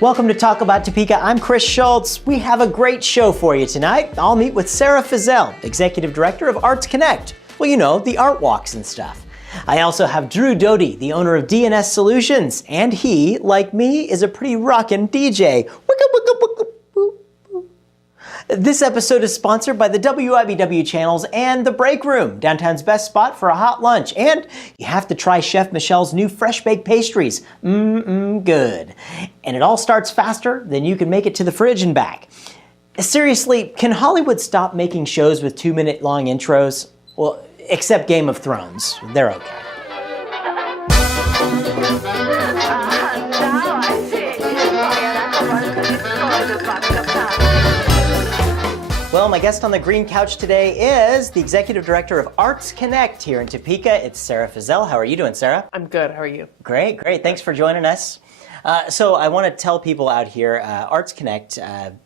Welcome to Talk About Topeka. I'm Chris Schultz. We have a great show for you tonight. I'll meet with Sarah Fizell, Executive Director of Arts Connect. Well, you know, the art walks and stuff. I also have Dreux Doty, the owner of D&S Solutions, and he, like me, is a pretty rockin' DJ. This episode is sponsored by the WIBW channels and The Break Room, downtown's best spot for a hot lunch. And you have to try Chef Michelle's new fresh baked pastries. Good. And it all starts faster than you can make it to the fridge and back. Seriously, can Hollywood stop making shows with 2-minute long intros? Well, except Game of Thrones. They're okay. Well, my guest on the green couch today is the Executive Director of Arts Connect here in Topeka. It's Sarah Fizell. How are you doing, Sarah? I'm good. How are you? Great, great. Thanks for joining us. So I want to tell people out here, Arts Connect,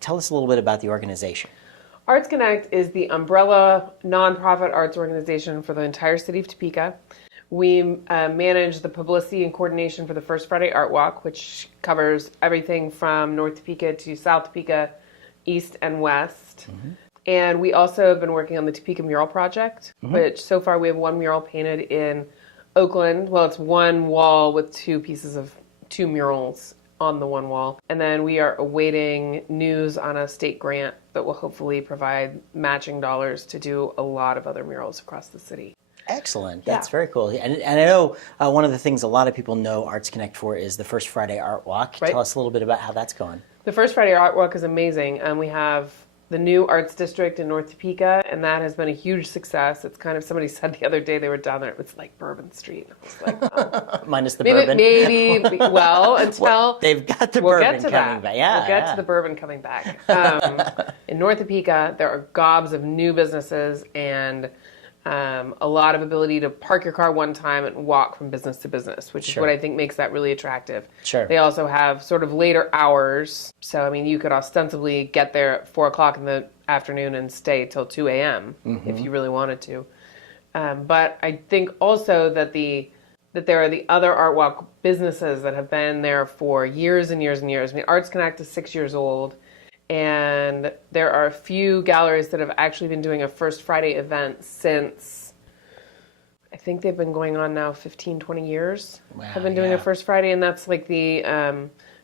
tell us a little bit about the organization. Arts Connect is the umbrella nonprofit arts organization for the entire city of Topeka. We manage the publicity and coordination for the First Friday Art Walk, which covers everything from North Topeka to South Topeka, East and West. Mm-hmm. And we also have been working on the Topeka Mural Project, which so far we have one mural painted in Oakland. Well, it's one wall with two murals on the one wall. And then we are awaiting news on a state grant that will hopefully provide matching dollars to do a lot of other murals across the city. Excellent. That's very cool. And I know one of the things a lot of people know Arts Connect for is the First Friday Art Walk. Right. Tell us a little bit about how that's going. The First Friday Art Walk is amazing. We have the new Arts District in North Topeka, and that has been a huge success. It's kind of, somebody said the other day they were down there, it was like Bourbon Street. I was like, oh. Minus the bourbon. Maybe, well, until... Well, they've got the bourbon coming back. Yeah, we'll get to the bourbon coming back. In North Topeka, there are gobs of new businesses and a lot of ability to park your car one time and walk from business to business, which is what I think makes that really attractive. Sure. They also have sort of later hours. So, I mean, you could ostensibly get there at 4 o'clock in the afternoon and stay till 2 a.m. If you really wanted to. But I think also that there are the other Art Walk businesses that have been there for years and years and years. I mean, Arts Connect is 6 years old. And there are a few galleries that have actually been doing a First Friday event since, I think they've been going on now 15, 20 years. Wow, have been doing a First Friday, and that's like the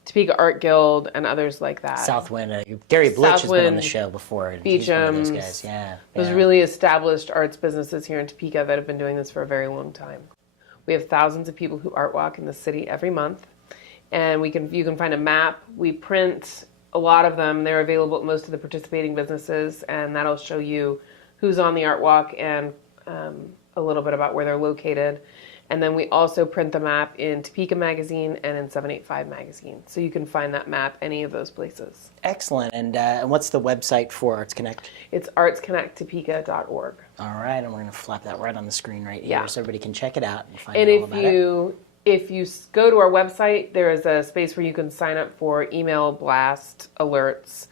Topeka Art Guild and others like that. Southwind, Gary Blitch has been on the show before. Beecham's, those guys, those really established arts businesses here in Topeka that have been doing this for a very long time. We have thousands of people who art walk in the city every month, and you can find a map. We print a lot of them. They're available at most of the participating businesses, and that'll show you who's on the art walk and a little bit about where they're located. And then we also print the map in Topeka Magazine and in 785 Magazine. So you can find that map any of those places. Excellent. And what's the website for Arts Connect? It's artsconnecttopeka.org. All right, and we're going to flap that right on the screen right here so everybody can check it out and find out all about it. If you go to our website, there is a space where you can sign up for email blast alerts,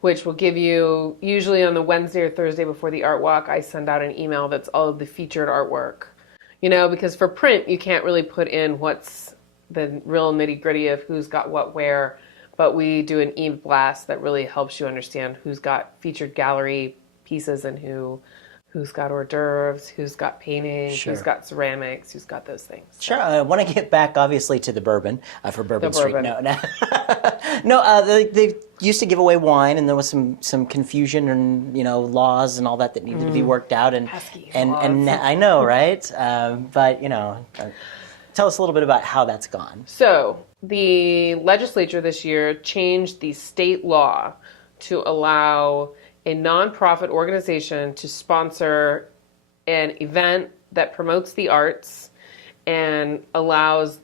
which will give you, usually on the Wednesday or Thursday before the art walk, I send out an email that's all of the featured artwork. You know, because for print, you can't really put in what's the real nitty-gritty of who's got what where, but we do an e-blast that really helps you understand who's got featured gallery pieces and who's got hors d'oeuvres, who's got painting, who's got ceramics, who's got those things. So. Sure. I want to get back, obviously, to the bourbon for Bourbon Street. They used to give away wine, and there was some confusion and laws and all that needed to be worked out. And I know, right? But tell us a little bit about how that's gone. So the legislature this year changed the state law to allow a nonprofit organization to sponsor an event that promotes the arts and allows,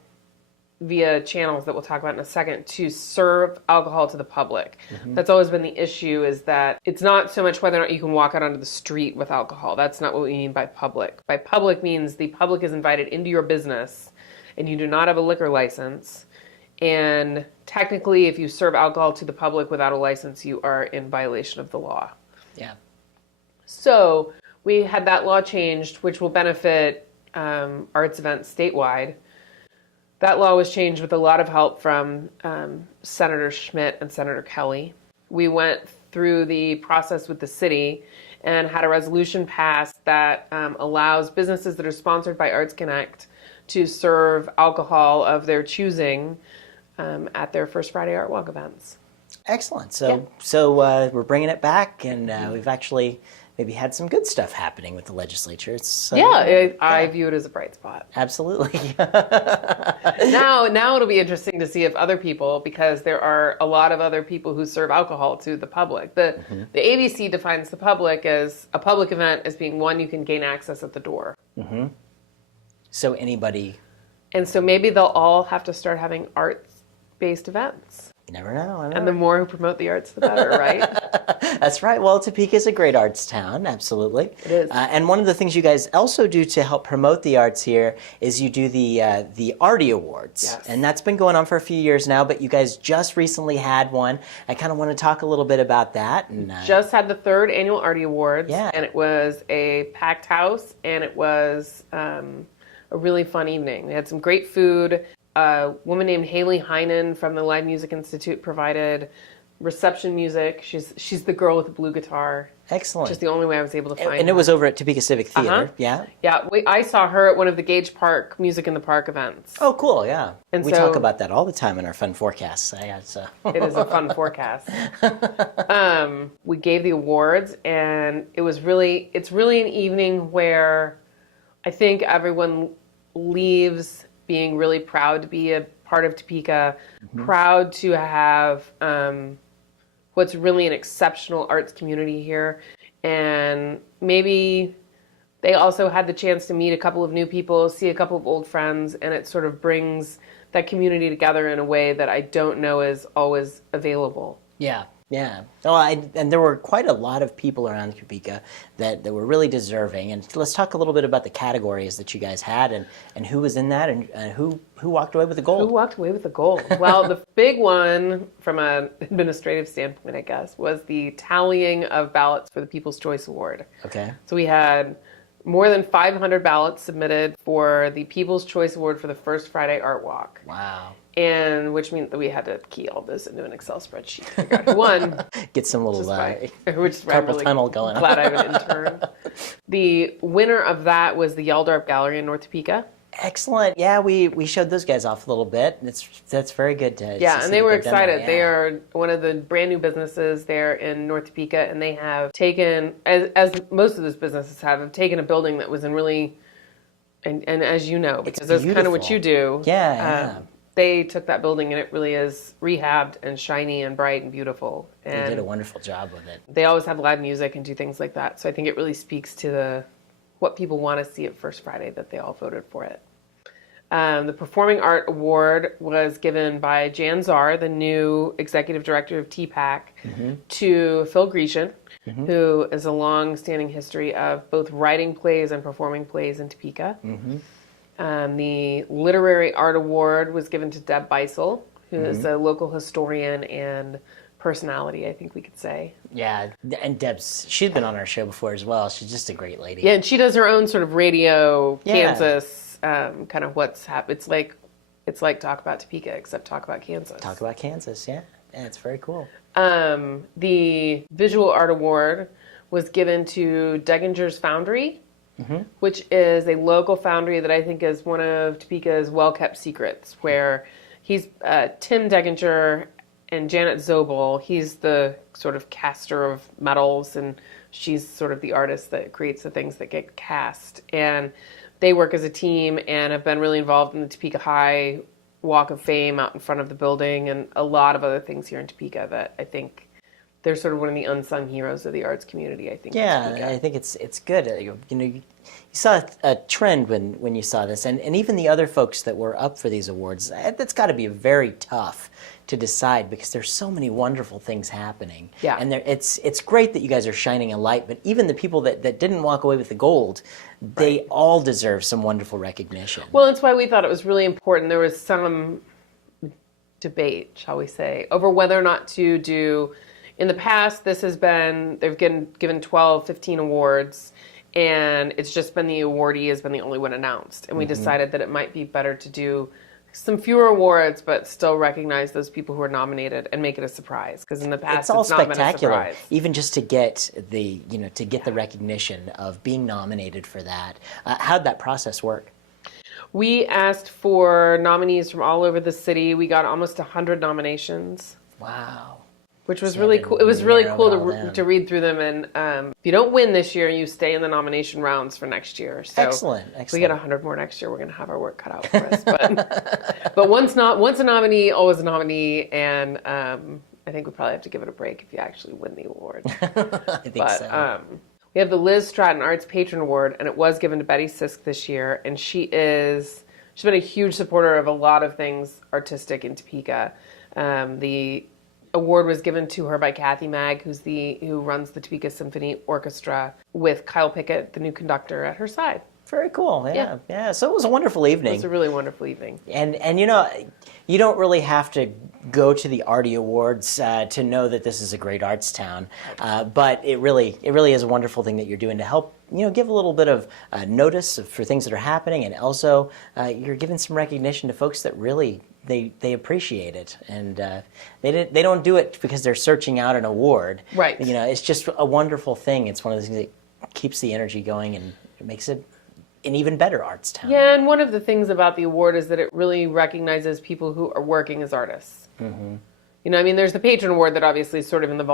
via channels that we'll talk about in a second, to serve alcohol to the public. That's always been the issue, is that it's not so much whether or not you can walk out onto the street with alcohol. That's not what we mean by public. By public means the public is invited into your business and you do not have a liquor license. And technically, if you serve alcohol to the public without a license, you are in violation of the law. Yeah. So we had that law changed, which will benefit arts events statewide. That law was changed with a lot of help from Senator Schmidt and Senator Kelly. We went through the process with the city and had a resolution passed that allows businesses that are sponsored by Arts Connect to serve alcohol of their choosing at their First Friday Art Walk events. Excellent. So we're bringing it back, and we've actually maybe had some good stuff happening with the legislature. I view it as a bright spot. Absolutely. Now it'll be interesting to see if other people, because there are a lot of other people who serve alcohol to the public. The ABC defines the public as a public event as being one you can gain access at the door. Mm-hmm. So anybody. And so maybe they'll all have to start having arts-based events. You never know. And the more who promote the arts, the better, right? That's right. Well, Topeka is a great arts town, absolutely. It is. And one of the things you guys also do to help promote the arts here is you do the Arty Awards. Yes. And that's been going on for a few years now, but you guys just recently had one. I kind of want to talk a little bit about that. And just had the 3rd annual Arty Awards. Yeah. And it was a packed house, and it was a really fun evening. We had some great food. A woman named Haley Heinen from the Live Music Institute provided reception music. She's the girl with the blue guitar. Excellent. Just the only way I was able to find And it was over at Topeka Civic Theater, yeah? Yeah, I saw her at one of the Gage Park Music in the Park events. Oh, cool, yeah. And we talk about that all the time in our fun forecasts. It is a fun forecast. We gave the awards, and it's really an evening where I think everyone leaves being really proud to be a part of Topeka, proud to have what's really an exceptional arts community here. And maybe they also had the chance to meet a couple of new people, see a couple of old friends, and it sort of brings that community together in a way that I don't know is always available. Yeah. Yeah. Oh, and there were quite a lot of people around Topeka that were really deserving. And let's talk a little bit about the categories that you guys had and who was in that and who walked away with the gold. Who walked away with the gold? Well, the big one from an administrative standpoint, I guess, was the tallying of ballots for the People's Choice Award. Okay. So we had more than 500 ballots submitted for the People's Choice Award for the First Friday Art Walk. Wow. And which means that we had to key all this into an Excel spreadsheet to figure out who won. Get some little carpal tunnel going on. Glad I have an intern. The winner of that was the Yaldarp Gallery in North Topeka. Excellent. Yeah, we showed those guys off a little bit. That's very good to Yeah, to and see they that were they've done that, excited. yeah. They are one of the brand new businesses there in North Topeka, and they have taken, as most of those businesses have taken a building that was in really, and as you know, because that's kind of what you do. Yeah. They took that building and it really is rehabbed and shiny and bright and beautiful. And they did a wonderful job with it. They always have live music and do things like that. So I think it really speaks to what people want to see at First Friday that they all voted for it. The Performing Art Award was given by Jan Czar, the new executive director of TPAC, to Phil Grecian, who is a long-standing history of both writing plays and performing plays in Topeka. The Literary Art Award was given to Deb Beisel, who is a local historian and personality, I think we could say. Yeah, and she's been on our show before as well. She's just a great lady. Yeah, and she does her own sort of radio, Kansas, kind of what's happened. It's like Talk About Topeka, except Talk About Kansas. Talk About Kansas, yeah. Yeah, it's very cool. The Visual Art Award was given to Deginger's Foundry, which is a local foundry that I think is one of Topeka's well-kept secrets, where he's Tim Deginger and Janet Zobel. He's the sort of caster of metals, and she's sort of the artist that creates the things that get cast. And they work as a team and have been really involved in the Topeka High Walk of Fame out in front of the building and a lot of other things here in Topeka that I think they're sort of one of the unsung heroes of the arts community, I think. Yeah, I think it's good. You saw a trend when you saw this, and even the other folks that were up for these awards, that's got to be very tough to decide because there's so many wonderful things happening. Yeah. And it's great that you guys are shining a light, but even the people that didn't walk away with the gold, they all deserve some wonderful recognition. Well, that's why we thought it was really important. There was some debate, shall we say, over whether or not to do. In the past, they've given 12, 15 awards, and it's just been the awardee has been the only one announced. And we decided that it might be better to do some fewer awards, but still recognize those people who are nominated and make it a surprise. Because in the past, It's all not been a spectacular, surprise. even just to get the the recognition of being nominated for that. How'd that process work? We asked for nominees from all over the city. We got almost 100 nominations. Wow. Which was really cool. It was really cool to read through them. And if you don't win this year, you stay in the nomination rounds for next year. So Excellent. if we get 100 more next year, we're going to have our work cut out for us. But once a nominee, always a nominee. And I think we probably have to give it a break if you actually win the award. I think so. We have the Liz Stratton Arts Patron Award, and it was given to Betty Sisk this year. And she's been a huge supporter of a lot of things artistic in Topeka. The award was given to her by Kathy Mag, who runs the Topeka Symphony Orchestra, with Kyle Pickett, the new conductor, at her side. Very cool. Yeah. So it was a wonderful evening. It was a really wonderful evening. And you don't really have to go to the Arty Awards to know that this is a great arts town. But it really is a wonderful thing that you're doing to help give a little bit of notice for things that are happening, and also you're giving some recognition to folks that really they appreciate it, and they don't do it because they're searching out an award. Right. It's just a wonderful thing. It's one of those things that keeps the energy going, and it makes it an even better arts town. Yeah, and one of the things about the award is that it really recognizes people who are working as artists. Mm-hmm. There's the Patron Award that obviously is sort of in the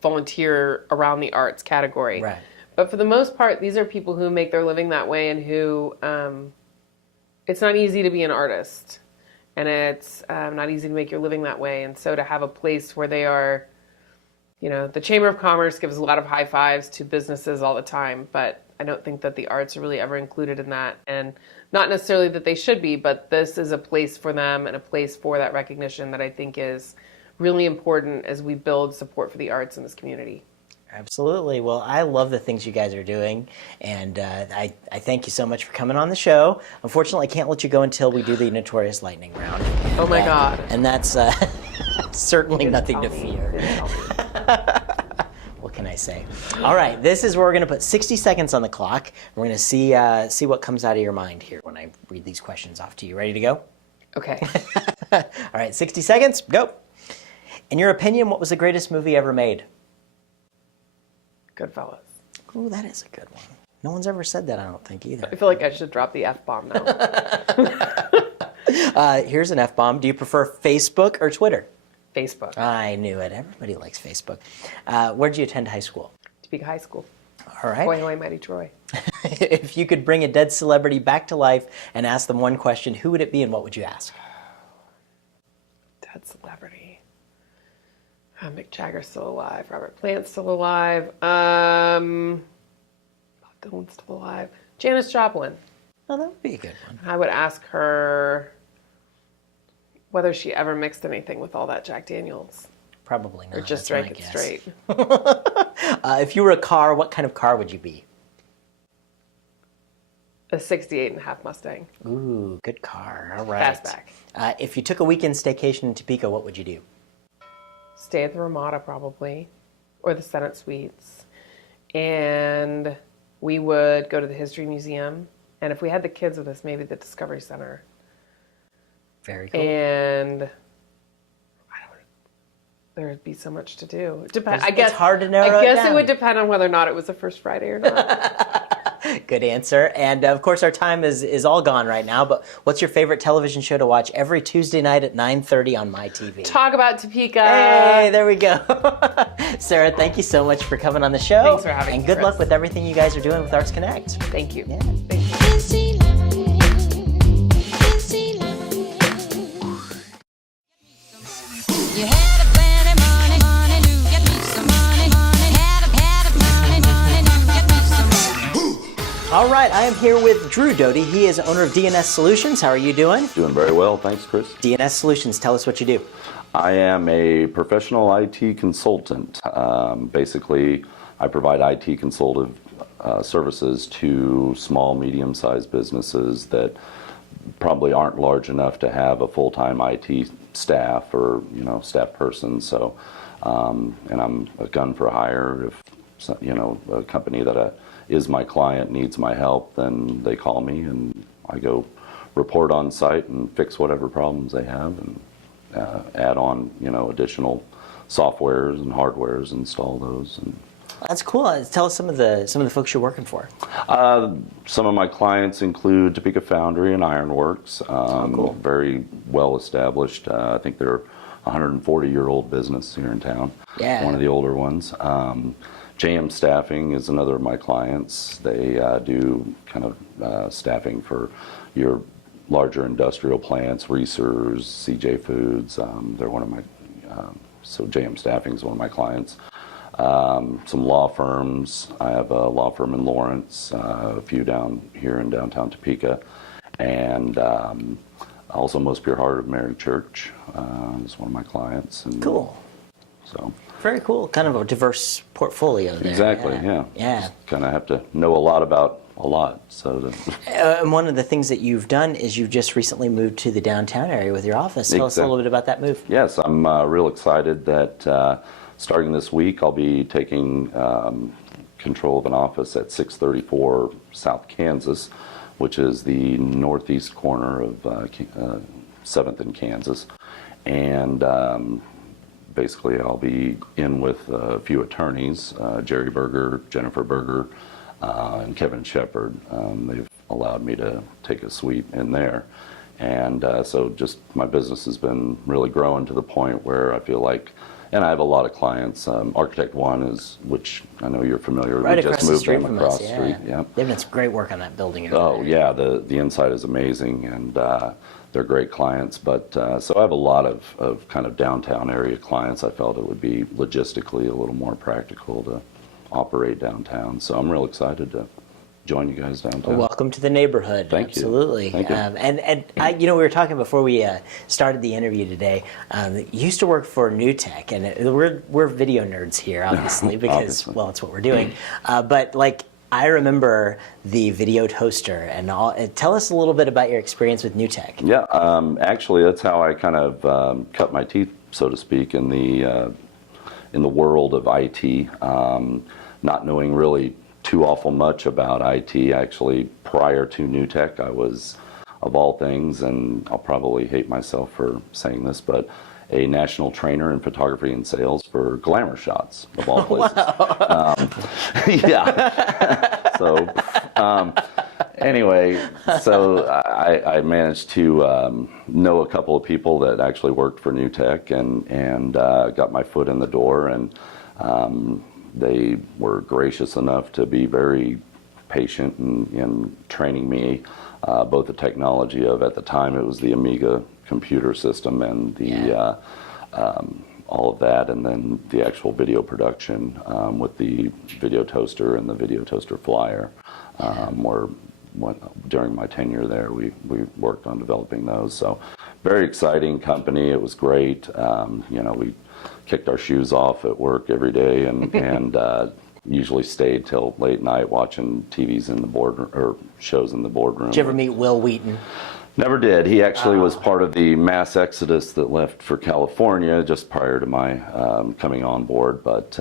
volunteer around the arts category. Right. But for the most part, these are people who make their living that way, and who it's not easy to be an artist. And it's not easy to make your living that way. And so to have a place where they are, the Chamber of Commerce gives a lot of high fives to businesses all the time, but I don't think that the arts are really ever included in that. And not necessarily that they should be, but this is a place for them and a place for that recognition that I think is really important as we build support for the arts in this community. Absolutely. Well, I love the things you guys are doing, and I thank you so much for coming on the show. Unfortunately, I can't let you go until we do the Notorious Lightning Round. Oh my God. And that's certainly nothing to fear. What can I say? All right, this is where we're going to put 60 seconds on the clock. We're going to see what comes out of your mind here when I read these questions off to you. Ready to go? Okay. All right, 60 seconds, go. In your opinion, what was the greatest movie ever made? Goodfellas. Ooh, that is a good one. No one's ever said that, I don't think, either. I feel like I should drop the F-bomb now. Here's an F-bomb. Do you prefer Facebook or Twitter? Facebook. I knew it. Everybody likes Facebook. Where did you attend high school? Topeka High School. All right. Hoy, hoy, mighty Troy. If you could bring a dead celebrity back to life and ask them one question, who would it be and what would you ask? Dead celebrity. Mick Jagger's still alive. Robert Plant's still alive. Bob Dylan's still alive. Janis Joplin. Oh, that would be a good one. I would ask her whether she ever mixed anything with all that Jack Daniels. Probably not. Or just drank it straight. If you were a car, what kind of car would you be? A 68.5 Mustang. Ooh, good car. All right. Fastback. If you took a weekend staycation in Topeka, what would you do? Stay at the Ramada probably, or the Senate Suites. And we would go to the History Museum. And if we had the kids with us, maybe the Discovery Center. Very cool. And there'd be so much to do. I guess it's hard to narrow I guess it down. It would depend on whether or not it was the first Friday or not. Good answer. And of course, our time is all gone right now. But what's your favorite television show to watch every Tuesday night at 9:30 on my TV? Talk about Topeka. Hey, there we go. Sarah, thank you so much for coming on the show. Thanks for having me, And good Chris. luck with everything you guys are doing with Arts Connect. Thank you. Yeah. Thank you. You had a plenty money, money to get me some money, money. Had a money, money to get me some money. All right, I am here with Dreux Doty. He is owner of D&S Solutions. How are you doing? Doing very well, thanks, Chris. D&S Solutions, tell us what you do. I am a professional IT consultant. Basically, I provide IT consultative services to small, medium-sized businesses that probably aren't large enough to have a full-time IT staff or staff person. So, and I'm a gun for hire. If a company that is my client needs my help, then they call me and I go report on site and fix whatever problems they have, and add on, additional softwares and hardwares, install those. And That's cool. Tell us some of the folks you're working for. some of my clients include Topeka Foundry and Ironworks. Cool. Very well established. I think they're a 140-year-old business here in town. Yeah. One of the older ones. JM Staffing is another of my clients. They do kind of staffing for your larger industrial plants, Reesers, CJ Foods. They're one of my, so JM Staffing is one of my clients. Some law firms. I have a law firm in Lawrence, a few down here in downtown Topeka, and also Most Pure Heart of Mary Church is one of my clients. And Cool. So. Very cool. Kind of a diverse portfolio there. Exactly, yeah. Yeah. Kind of have to know a lot about a lot. So. And one of the things that you've done is you've just recently moved to the downtown area with your office. Tell us a little bit about that move. Yes, I'm real excited that starting this week I'll be taking control of an office at 634 South Kansas, which is the northeast corner of 7th and Kansas. And basically I'll be in with a few attorneys, Jerry Berger, Jennifer Berger, and Kevin Shepard. They've allowed me to take a suite in there. And so just my business has been really growing to the point where I feel like, and I have a lot of clients. Architect One is, which I know you're familiar with. Right We across just the moved street them from across us. the Yeah. street. Yeah. They've done some great work on that building. Over Oh there. yeah, the inside is amazing, and they're great clients. But so I have a lot of kind of downtown area clients. I felt it would be logistically a little more practical to operate downtown. So I'm real excited to join you guys downtown. Welcome to the neighborhood. Thank you. Absolutely. Thank you. And I, we were talking before we started the interview today. You used to work for New Tech, and we're video nerds here, obviously, because Obviously. well, it's what we're doing. But like, I remember the video toaster, and all. Tell us a little bit about your experience with New Tech. Yeah, actually, that's how I kind of cut my teeth, so to speak, in the world of IT. Not knowing really too awful much about IT. Actually, prior to New Tech, I was, of all things, and I'll probably hate myself for saying this, but a national trainer in photography and sales for Glamour Shots, of all places. Yeah. So, anyway, so I managed to know a couple of people that actually worked for New Tech, and got my foot in the door, and they were gracious enough to be very patient in training me, both the technology of, at the time, it was the Amiga computer system, and the all of that, and then the actual video production with the video toaster and the video toaster flyer. During my tenure there, we worked on developing those. So very exciting company. It was great. We kicked our shoes off at work every day, and usually stayed till late night watching TVs in the boardroom, or shows in the boardroom. Did you ever meet Will Wheaton? Never did. He actually was part of the mass exodus that left for California just prior to my coming on board. But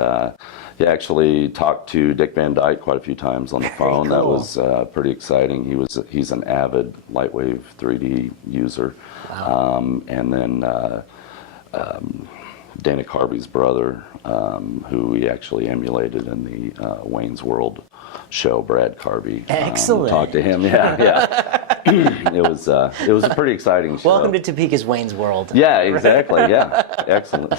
he actually talked to Dick Van Dyke quite a few times on the phone. Cool. That was pretty exciting. He's an avid Lightwave 3D user. Wow. And then Dana Carvey's brother, who he actually emulated in the Wayne's World show, Brad Carvey. Excellent. Talked to him. Yeah. It was a pretty exciting show. Welcome to Topeka's Wayne's World. Yeah, exactly. Yeah, excellent.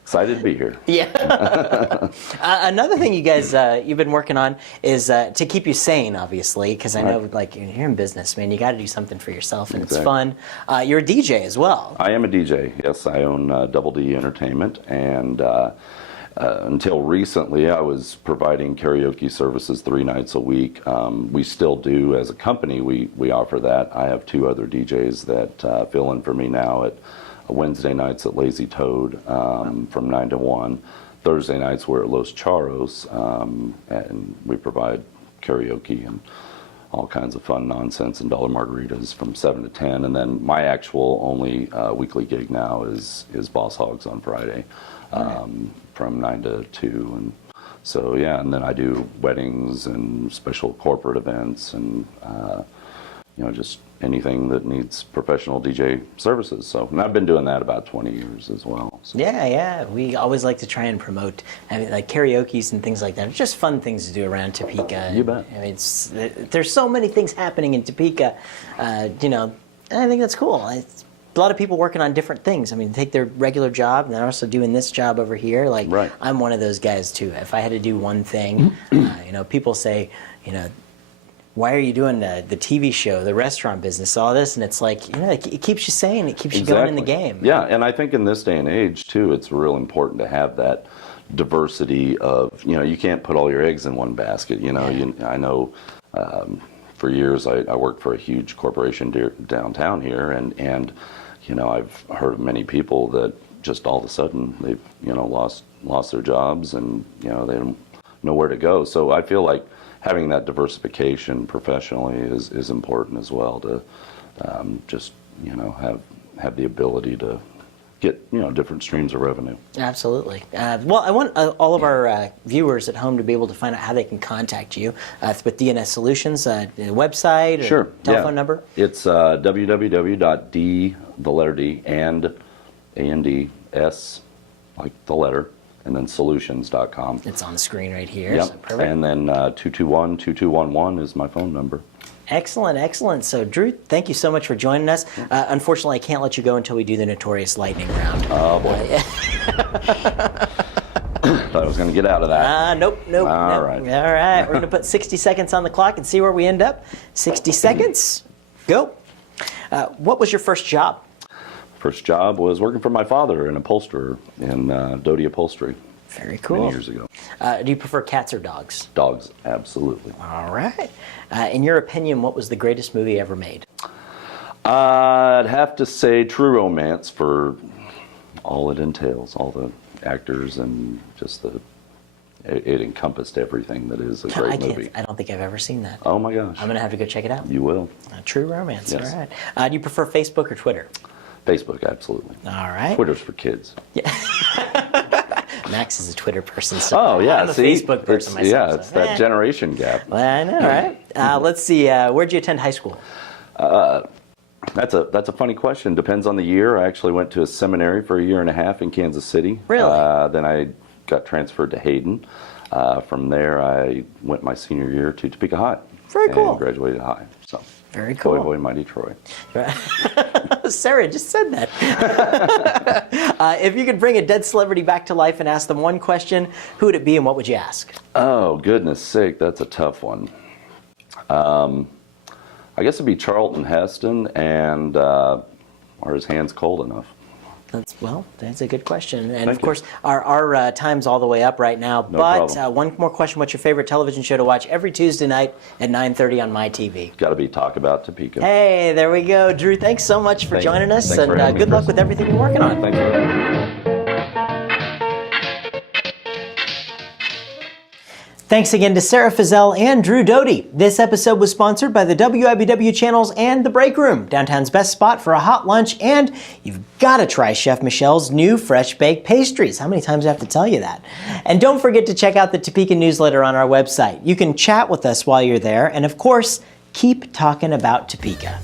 Excited to be here. Yeah. Another thing you guys you've been working on is to keep you sane, obviously, because I know like you're in business, man. You got to do something for yourself, and it's fun. You're a DJ as well. I am a DJ. Yes, I own Double D Entertainment, and until recently, I was providing karaoke services 3 nights a week. We still do, as a company, we offer that. I have 2 other DJs that fill in for me now at Wednesday nights at Lazy Toad from 9 to 1. Thursday nights we're at Los Charros, and we provide karaoke and all kinds of fun nonsense and dollar margaritas from 7 to 10. And then my actual only weekly gig now is Boss Hogs on Friday. From 9 to 2, and so yeah, and then I do weddings and special corporate events and just anything that needs professional DJ services. So, and I've been doing that about 20 years as well. So. Yeah. We always like to try and promote, like karaoke's and things like that. It's just fun things to do around Topeka. You bet. I mean, there's so many things happening in Topeka, and I think that's cool. A lot of people working on different things. I mean, take their regular job and they're also doing this job over here. Like, right. I'm one of those guys too. If I had to do one thing, people say, why are you doing the TV show, the restaurant business, all this? And it's like, it keeps you sane. It keeps you going in the game. Yeah, and I think in this day and age, too, it's real important to have that diversity of, you can't put all your eggs in one basket. I know for years I worked for a huge corporation downtown here, and I've heard of many people that just all of a sudden they've, lost their jobs and, they don't know where to go. So I feel like having that diversification professionally is important as well to just have the ability to get different streams of revenue. Absolutely. Well, I want all of our viewers at home to be able to find out how they can contact you with D&S Solutions, website or telephone number. It's www.d, the letter D, and A-N-D-S, like the letter, and then solutions.com. It's on the screen right here. Yep. So perfect. And then 221-2211 is my phone number. Excellent. So, Dreux, thank you so much for joining us. Unfortunately, I can't let you go until we do the notorious lightning round. Oh, boy. Thought I was going to get out of that. Nope. All right. All right. We're going to put 60 seconds on the clock and see where we end up. 60 seconds. Go. What was your first job? First job was working for my father, an upholsterer in Doty Upholstery. Very cool. Many years ago. Do you prefer cats or dogs? Dogs, absolutely. All right. In your opinion, what was the greatest movie ever made? I'd have to say True Romance for all it entails, all the actors and just it encompassed everything that is a great movie. I don't think I've ever seen that. Oh my gosh. I'm going to have to go check it out. You will. True Romance. Yes. All right. Do you prefer Facebook or Twitter? Facebook, absolutely. All right. Twitter's for kids. Yeah. Max is a Twitter person. So oh, yeah. I'm a Facebook person myself. Yeah, it's that generation gap. Well, I know, right? Let's see. Where'd you attend high school? That's a funny question. Depends on the year. I actually went to a seminary for a year and a half in Kansas City. Really? Then I got transferred to Hayden. From there, I went my senior year to Topeka High. Very cool. And graduated high. So. Very cool. Boy, mighty Troy. Sarah just said that. If you could bring a dead celebrity back to life and ask them one question, who would it be and what would you ask? Oh, goodness sake, that's a tough one. I guess it'd be Charlton Heston and are his hands cold enough? That's a good question. And Thank of course, you. our time's all the way up right now. No but problem. one more question. What's your favorite television show to watch every Tuesday night at 9:30 on my TV? Got to be Talk About Topeka. Hey, there we go. Dreux, thanks so much for joining us. Thanks for having me, good luck Chris. with everything you're working on. Thank you. Thanks again to Sarah Fizell and Dreux Doty. This episode was sponsored by the WIBW channels and The Break Room, downtown's best spot for a hot lunch, and you've got to try Chef Michelle's new fresh baked pastries. How many times do I have to tell you that? And don't forget to check out the Topeka newsletter on our website. You can chat with us while you're there, and of course, keep talking about Topeka.